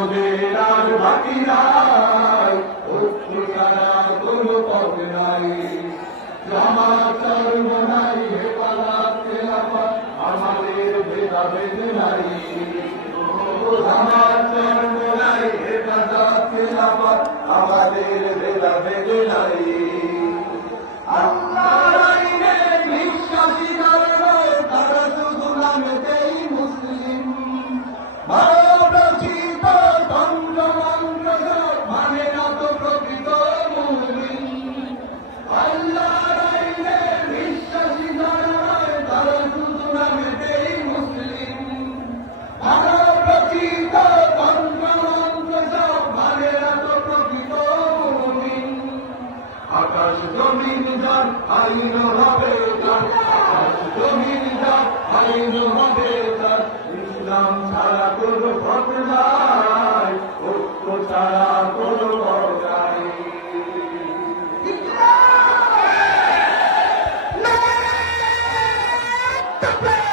তোদের আর বাকি নাই, ঐক্য ছাড়া কোনো পথ নাই। জামাত চরমনাই হেফাজত খেলাফত আমাদের ভেদাভেদ নাই। জামাত চরমনাই হেফাজত খেলাফত আমাদের ভেদাভেদ নাই। আল্লাহর আইনে বিশ্বাসী যারা নয় তারা শুধু নামেতেই মুসলিম। রচিত তন্ত্র মন্ত্র মানে না তো প্রকৃত মুমিন। আল্লাহর আইনে বিশ্বাসী যারা নয় তারা শুধু নামেতেই মুসলিম। রচিত তন্ত্র মন্ত্র মানে না তো প্রকৃত মুমিন। আকাশ জমিন যার আইন হবে তার, আকাশ জমিন যার আইন হবে তার। ইসলাম ছাড়া কোনো পথ নাই, ঐক্য ছাড়া কোনো পথ নাই। Let's